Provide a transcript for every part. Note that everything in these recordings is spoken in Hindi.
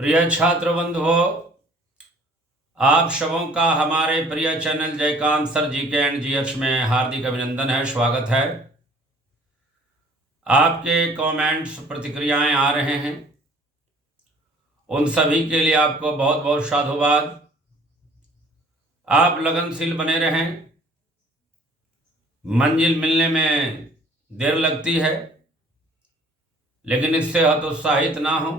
प्रिय छात्र बंधुओं, आप सबों का हमारे प्रिय channel Jaikant sir GK and GS में हार्दिक अभिनंदन है, स्वागत है। आपके कमेंट्स प्रतिक्रियाएं आ रहे हैं, उन सभी के लिए आपको बहुत बहुत साधुवाद। आप लगनशील बने रहें। मंजिल मिलने में देर लगती है, लेकिन इससे हतोत्साहित ना हो।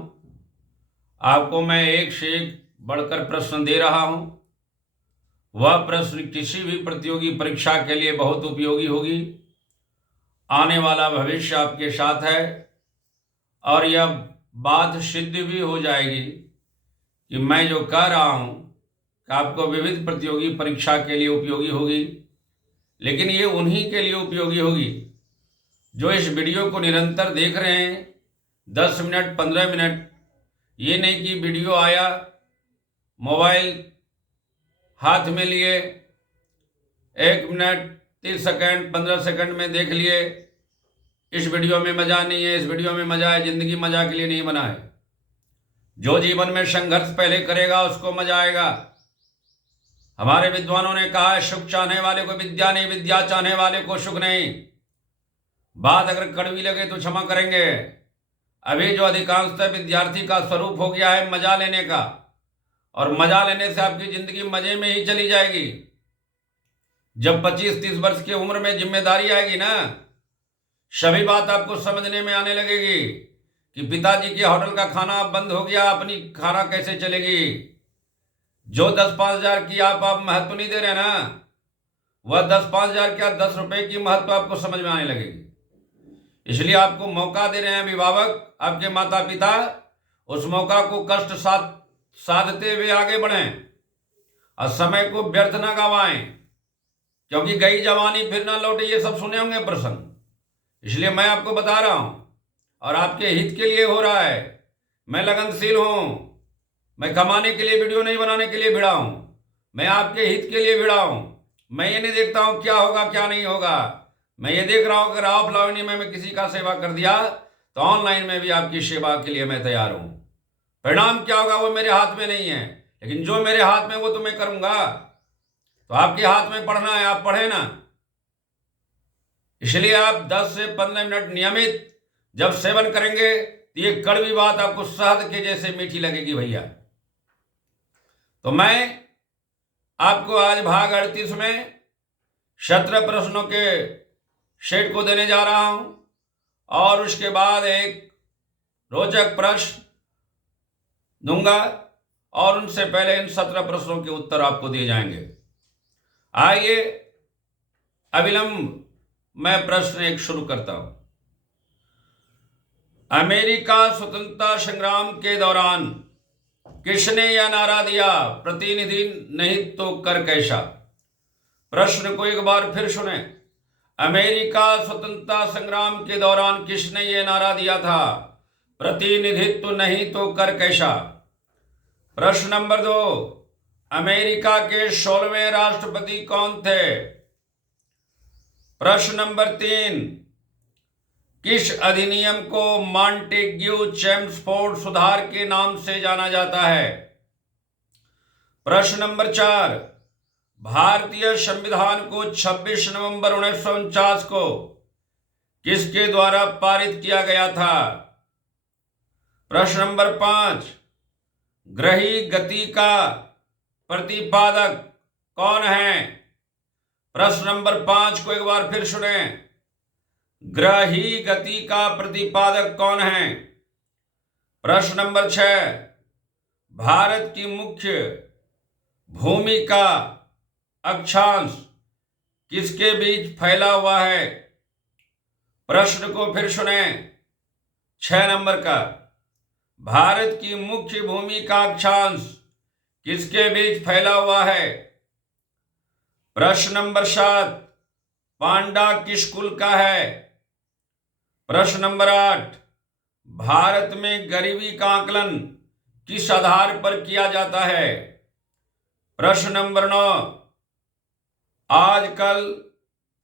आपको मैं एक से एक बढ़कर प्रश्न दे रहा हूं। वह प्रश्न किसी भी प्रतियोगी परीक्षा के लिए बहुत उपयोगी होगी। आने वाला भविष्य आपके साथ है और यह बात सिद्ध भी हो जाएगी कि मैं जो कह रहा हूं कि आपको विविध प्रतियोगी परीक्षा के लिए उपयोगी होगी, लेकिन ये उन्हीं के लिए उपयोगी होगी जो इस वीडियो को निरंतर देख रहे हैं। 10 मिनट 15 मिनट, ये नहीं कि वीडियो आया, मोबाइल हाथ में लिए 1 मिनट 30 सेकंड 15 सेकंड में देख लिए। इस वीडियो में मजा नहीं है, इस वीडियो में मजा है। जिंदगी मजा के लिए नहीं बना है। जो जीवन में संघर्ष पहले करेगा उसको मजा आएगा। हमारे विद्वानों ने कहा है, सुख चाहने वाले को विद्या नहीं, विद्या चाहने वाले को सुख नहीं। बात अगर कड़वी लगे तो क्षमा करेंगे। अभी जो अधिकांशतः विद्यार्थी का स्वरूप हो गया है मजा लेने का, और मजा लेने से आपकी जिंदगी मजे में ही चली जाएगी। जब 25-30 वर्ष की उम्र में जिम्मेदारी आएगी ना, सभी बात आपको समझने में आने लगेगी कि पिताजी के होटल का खाना बंद हो गया, अपनी खाना कैसे चलेगी। जो 10-5 हजार की आप महत्व नहीं दे रहे ना, वह 10-5 हजार क्या 10 रुपए की महत्व आपको समझ में आने लगेगी। इसलिए आपको मौका दे रहे हैं अभिभावक, आपके माता पिता। उस मौका को कष्ट साधते हुए आगे बढ़ें और समय को व्यर्थ ना गवाएं, क्योंकि गई जवानी फिर ना लौटे। ये सब सुने होंगे प्रसंग, इसलिए मैं आपको बता रहा हूं और आपके हित के लिए हो रहा है। मैं लगनशील हूं। मैं कमाने के लिए वीडियो नहीं बनाने के लिए भिड़ा हूं, मैं आपके हित के लिए भिड़ा हूं। मैं ये नहीं देखता हूं क्या होगा क्या नहीं होगा। मैं ये देख रहा हूं अगर ऑफलाइन में मैं किसी का सेवा कर दिया तो ऑनलाइन में भी आपकी सेवा के लिए मैं तैयार हूं। परिणाम क्या होगा वो मेरे हाथ में नहीं है, लेकिन जो मेरे हाथ में वो तो मैं करूंगा। तो आपके हाथ में पढ़ना है, आप पढ़े ना। इसलिए आप 10 से 15 मिनट नियमित जब सेवन करेंगे तो ये कड़वी बात आपको शहद के जैसे मीठी लगेगी भैया। तो मैं आपको आज भाग 38 में 17 प्रश्नों के सेट को देने जा रहा हूं, और उसके बाद एक रोचक प्रश्न दूंगा, और उनसे पहले इन 17 प्रश्नों के उत्तर आपको दिए जाएंगे। आइए अविलंब मैं प्रश्न एक शुरू करता हूं। अमेरिका स्वतंत्रता संग्राम के दौरान किसने यह नारा दिया, प्रतिनिधि नहीं तो कर कैसा। प्रश्न को एक बार फिर सुने। अमेरिका स्वतंत्रता संग्राम के दौरान किसने यह नारा दिया था, प्रतिनिधित्व नहीं तो कर कैसा। प्रश्न नंबर 2, अमेरिका के 16वें राष्ट्रपति कौन थे। प्रश्न नंबर 3, किस अधिनियम को मॉन्टेग्यू चेम्सफोर्ड सुधार के नाम से जाना जाता है। प्रश्न नंबर 4, भारतीय संविधान को 26 नवंबर 1949 को किसके द्वारा पारित किया गया था। प्रश्न नंबर 5, ग्रही गति का प्रतिपादक कौन है। प्रश्न नंबर 5 को एक बार फिर सुने। ग्रही गति का प्रतिपादक कौन है। प्रश्न नंबर 6, भारत की मुख्य भूमि का अक्षांश किसके बीच फैला हुआ है। प्रश्न को फिर सुने। 6 नंबर का, भारत की मुख्य भूमि का अक्षांश किसके बीच फैला हुआ है। प्रश्न नंबर 7, पांडा किस कुल का है। प्रश्न नंबर 8, भारत में गरीबी का आकलन किस आधार पर किया जाता है। प्रश्न नंबर 9, आजकल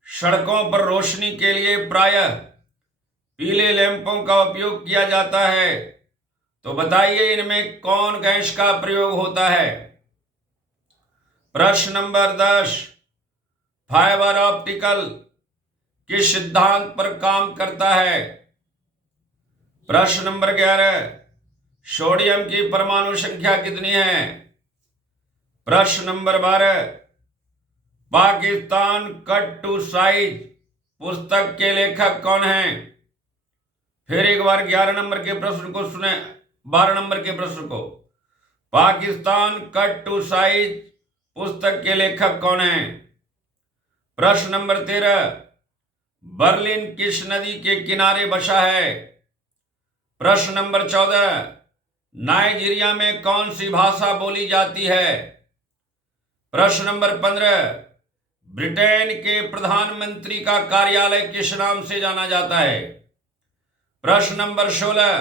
सड़कों पर रोशनी के लिए प्रायः पीले लैंपों का उपयोग किया जाता है। तो बताइए इनमें कौन गैस का प्रयोग होता है। प्रश्न नंबर 10, फाइबर ऑप्टिकल किस सिद्धांत पर काम करता है। प्रश्न नंबर 11, सोडियम की परमाणु संख्या कितनी है। प्रश्न number 12, Pakistan cut to size पुस्तक के लेखक कौन हैं। फिर एक बार 11 नंबर के प्रश्न को सुने, 12 नंबर के प्रश्न को। पाकिस्तान कट टू साइज पुस्तक के लेखक कौन हैं। प्रश्न नंबर 13, बर्लिन किस नदी के किनारे बसा है। प्रश्न नंबर 14, नाइजीरिया में कौन सी भाषा बोली जाती है। प्रश्न नंबर 15, ब्रिटेन के प्रधानमंत्री का कार्यालय किस नाम से जाना जाता है। प्रश्न नंबर 16,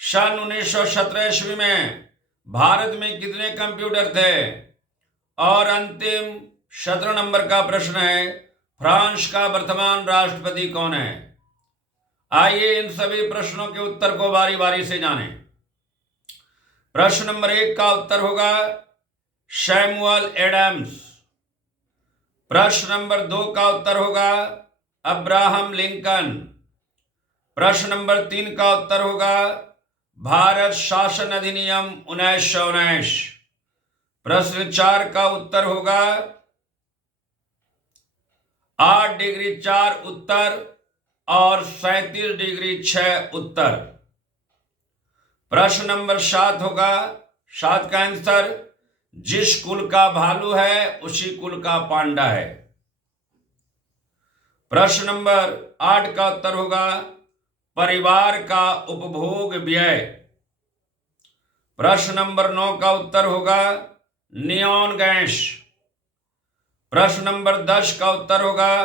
सन 1917 ईस्वी में भारत में कितने कंप्यूटर थे। और अंतिम 17 नंबर का प्रश्न है, फ्रांस का वर्तमान राष्ट्रपति कौन है। आइए इन सभी प्रश्नों के उत्तर को बारी बारी से जानें। प्रश्न नंबर 1 का उत्तर होगा सैमुअल एडम्स। प्रश्न नंबर 2 का उत्तर होगा अब्राहम लिंकन। प्रश्न नंबर 3 का उत्तर होगा भारत शासन अधिनियम 1919। प्रश्न 4 का उत्तर होगा 8 डिग्री 4 उत्तर और 37 डिग्री 6 उत्तर। प्रश्न नंबर 7 होगा, 7 का आंसर, जिस कुल का भालू है उसी कुल का पांडा है। प्रश्न नंबर 8 का उत्तर होगा परिवार का उपभोग व्यय। प्रश्न नंबर 9 का उत्तर होगा नियॉन गैस। प्रश्न नंबर 10 का उत्तर होगा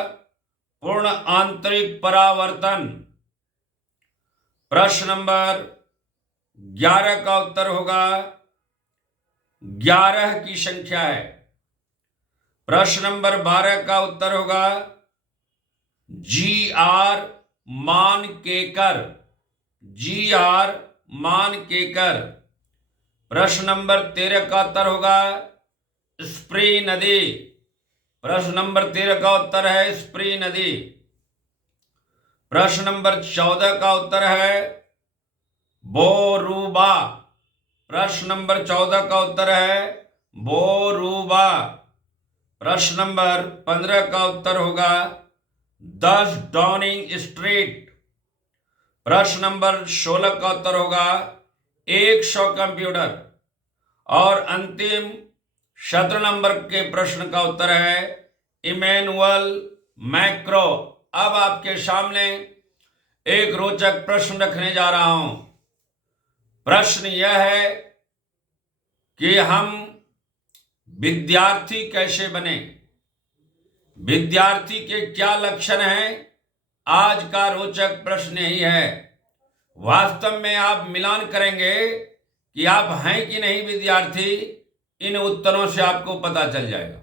पूर्ण आंतरिक परावर्तन। प्रश्न नंबर 11 का उत्तर होगा 11 की संख्या है। प्रश्न नंबर 12 का उत्तर होगा GR मानकेकर। GR मानकेकर। प्रश्न नंबर 13 का उत्तर होगा स्प्री नदी। प्रश्न नंबर 13 का उत्तर है स्प्री नदी। प्रश्न नंबर 14 का उत्तर है बोरूबा। प्रश्न नंबर 14 का उत्तर है बोरूबा। प्रश्न नंबर 15 का उत्तर होगा 10 डाउनिंग स्ट्रीट। प्रश्न नंबर 16 का उत्तर होगा 100 कंप्यूटर। और अंतिम 17 नंबर के प्रश्न का उत्तर है इमैनुअल मैक्रो। अब आपके सामने एक रोचक प्रश्न रखने जा रहा हूं। प्रश्न यह है कि हम विद्यार्थी कैसे बने, विद्यार्थी के क्या लक्षण हैं। आज का रोचक प्रश्न यही है। वास्तव में आप मिलान करेंगे कि आप हैं कि नहीं विद्यार्थी, इन उत्तरों से आपको पता चल जाएगा।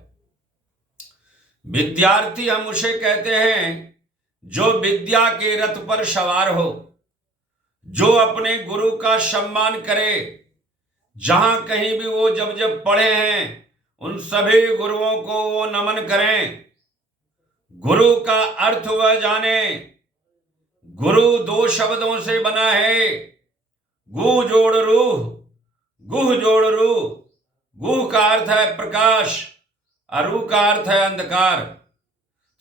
विद्यार्थी हम उसे कहते हैं जो विद्या के रथ पर सवार हो, जो अपने गुरु का सम्मान करे। जहां कहीं भी वो जब जब पढ़े हैं उन सभी गुरुओं को वो नमन करें। गुरु का अर्थ वह जाने। गुरु 2 शब्दों से बना है, गु जोड़ रूह, गुह जोड़ रूह। गुह का अर्थ है प्रकाश और रूह का अर्थ है अंधकार।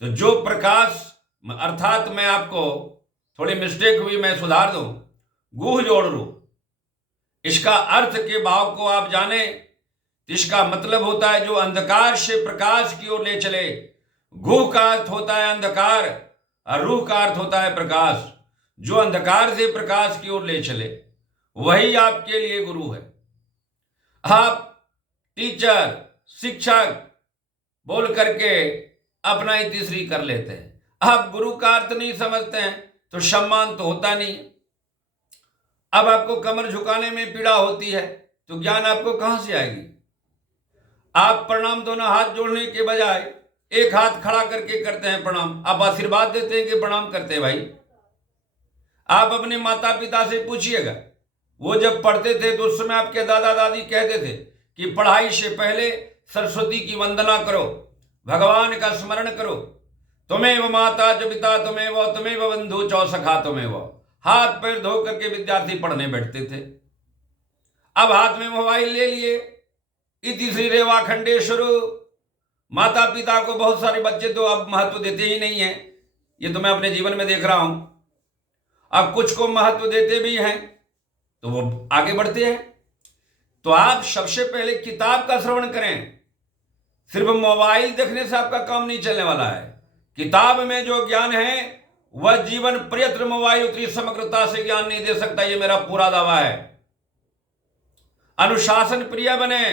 तो जो प्रकाश, अर्थात मैं आपको थोड़ी मिस्टेक हुई, मैं सुधार दूं, गुह जोड़ रूह, इसका अर्थ के भाव को आप जाने। इसका मतलब होता है जो अंधकार से प्रकाश की ओर ले चले। गुह का अर्थ होता है अंधकार और रूह का अर्थ होता है प्रकाश। जो अंधकार से प्रकाश की ओर ले चले वही आपके लिए गुरु है। आप टीचर, शिक्षक बोल करके अपना ही तीसरी कर लेते हैं। आप गुरु का अर्थ नहीं समझते हैं तो सम्मान तो होता नहीं। अब आपको कमर झुकाने में पीड़ा होती है तो ज्ञान आपको कहां से आएगी। आप प्रणाम दोनों हाथ जोड़ने के बजाय एक हाथ खड़ा करके करते हैं प्रणाम। आप आशीर्वाद देते हैं कि प्रणाम करते हैं। भाई आप अपने माता पिता से पूछिएगा, वो जब पढ़ते थे तो उस समय आपके दादा दादी कहते थे कि पढ़ाई से पहले सरस्वती की वंदना करो, भगवान का स्मरण करो। तुम्हें माता च पिता तुम्हें बंधु चौ सखा तुम्हें। हाथ पैर धो करके विद्यार्थी पढ़ने बैठते थे। अब हाथ में मोबाइल ले लिए, इति श्री रेवा खंडेश्वरु। माता पिता को बहुत सारे बच्चे तो अब महत्व देते ही नहीं है, ये तो मैं अपने जीवन में देख रहा हूं। अब कुछ को महत्व देते भी हैं तो वो आगे बढ़ते हैं। तो आप सबसे पहले किताब का श्रवण करें। सिर्फ मोबाइल देखने से आपका काम नहीं चलने वाला है। किताब में जो ज्ञान है वह जीवन प्रयत्न मोबाइल उतनी समग्रता से ज्ञान नहीं दे सकता, ये मेरा पूरा दावा है। अनुशासन प्रिय बने,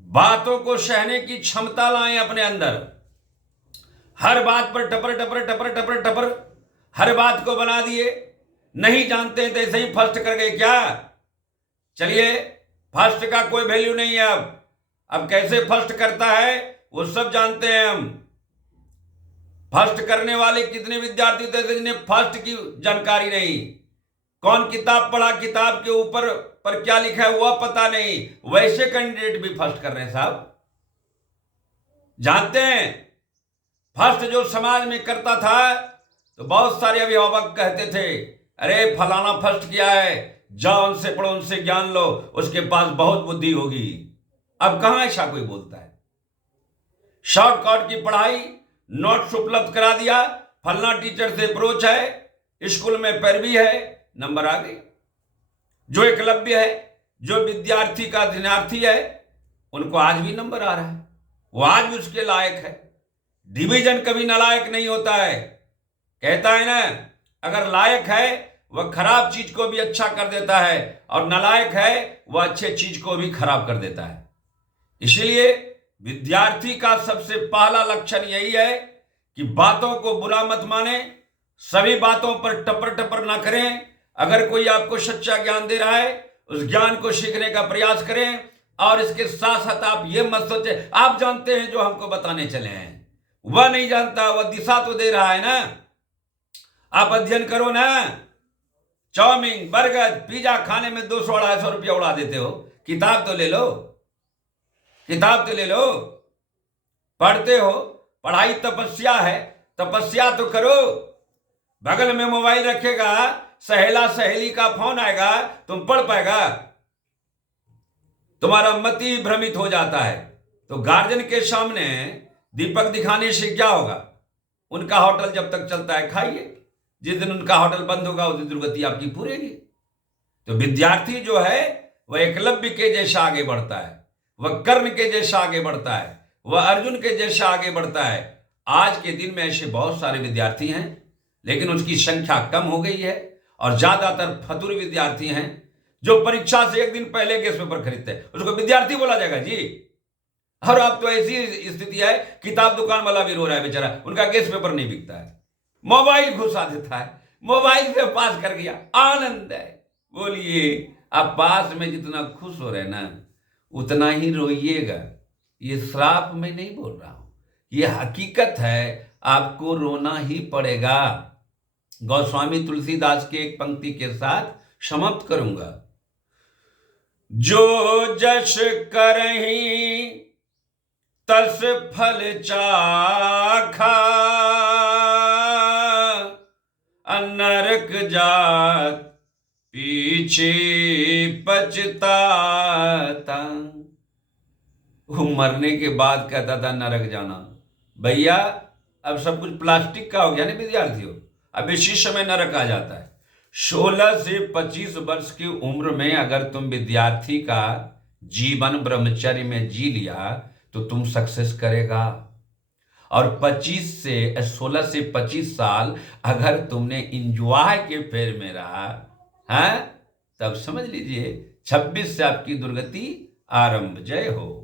बातों को सहने की क्षमता लाएं अपने अंदर। हर बात पर टपर टपर टपर टपर टपर हर बात को बना दिए। नहीं जानते तो ऐसे ही फर्स्ट कर गए क्या? चलिए, फर्स्ट का कोई वैल्यू नहीं है। अब कैसे फर्स्ट करता है वो सब जानते हैं हम। फर्स्ट करने वाले कितने विद्यार्थी थे जिन्हें फर्स्ट की जानकारी नहीं। कौन किताब पढ़ा, किताब के ऊपर पर क्या लिखा है वह पता नहीं, वैसे कैंडिडेट भी फर्स्ट कर रहे हैं साहब। जानते हैं फर्स्ट जो समाज में करता था तो बहुत सारे अभिभावक कहते थे, अरे फलाना फर्स्ट किया है, जाओ उनसे पढ़ो, उनसे ज्ञान लो, उसके पास बहुत बुद्धि होगी। अब कहां ऐसा कोई बोलता है? शॉर्टकट की पढ़ाई, नोट्स उपलब्ध करा दिया, फलना टीचर से अप्रोच है, स्कूल में पैरवी है, नंबर आ गए। जो एकलव्य है, जो विद्यार्थी का अध्ययनार्थी है, उनको आज भी नंबर आ रहा है, वो आज भी उसके लायक है। डिवीजन कभी नालायक नहीं होता है। कहता है ना, अगर लायक है वह खराब चीज को भी अच्छा कर देता है और नालायक है वह अच्छे चीज को भी खराब कर देता है। इसलिए विद्यार्थी का सबसे पहला लक्षण यही है कि बातों को बुरा मत माने, सभी बातों पर टपर टपर ना करें। अगर कोई आपको सच्चा ज्ञान दे रहा है उस ज्ञान को सीखने का प्रयास करें। और इसके साथ साथ आप ये मत सोचें आप जानते हैं जो हमको बताने चले हैं, वह नहीं जानता, वह दिशा तो दे रहा है ना। आप अध्ययन करो ना। चाउमीन, बर्गर, पिज्जा खाने में 200-250 रुपया उड़ा देते हो, किताब तो ले लो, किताब तो ले लो। पढ़ते हो, पढ़ाई तपस्या है, तपस्या तो करो। बगल में मोबाइल रखेगा, सहेला सहेली का फोन आएगा, तुम पढ़ पाएगा? तुम्हारा मति भ्रमित हो जाता है। तो गार्जियन के सामने दीपक दिखाने से क्या होगा? उनका होटल जब तक चलता है खाइए, जिस दिन उनका होटल बंद होगा उस दिन दुर्गति आपकी पूरेगी। तो विद्यार्थी जो है वह एकलव्य के जैसा आगे बढ़ता है, वह कर्ण के जैसा आगे बढ़ता है, वह अर्जुन के जैसा आगे बढ़ता है। आज के दिन में ऐसे बहुत सारे विद्यार्थी हैं, लेकिन उसकी संख्या कम हो गई है और ज्यादातर फतूर विद्यार्थी हैं जो परीक्षा से एक दिन पहले गेस्ट पेपर खरीदते हैं, उसको विद्यार्थी बोला जाएगा जी। और अब तो ऐसी स्थिति है, किताब दुकान वाला भी रो रहा है बेचारा, उनका गेस्ट पेपर नहीं बिकता है, मोबाइल घुसा देता है, मोबाइल से पास कर गया, आनंद है। बोलिए, आप पास में जितना खुश हो रहे ना उतना ही रोइएगा। ये श्राप मैं नहीं बोल रहा हूं, ये हकीकत है, आपको रोना ही पड़ेगा। गोस्वामी तुलसीदास के एक पंक्ति के साथ समाप्त करूंगा। जो जश करहीं तस फल चाखा, नरक जात पीछे पछताता। वो मरने के बाद कहता था नरक जाना। भैया अब सब कुछ प्लास्टिक का हो गया ना विद्यार्थियों, अब इसी समय नरक आ जाता है। 16 से 25 वर्ष की उम्र में अगर तुम विद्यार्थी का जीवन ब्रह्मचर्य में जी लिया तो तुम सक्सेस करेगा। और 16 से 25 साल अगर तुमने इंजॉय के फेर में रहा है, तब समझ लीजिए 26 से आपकी दुर्गति आरंभ। जय हो।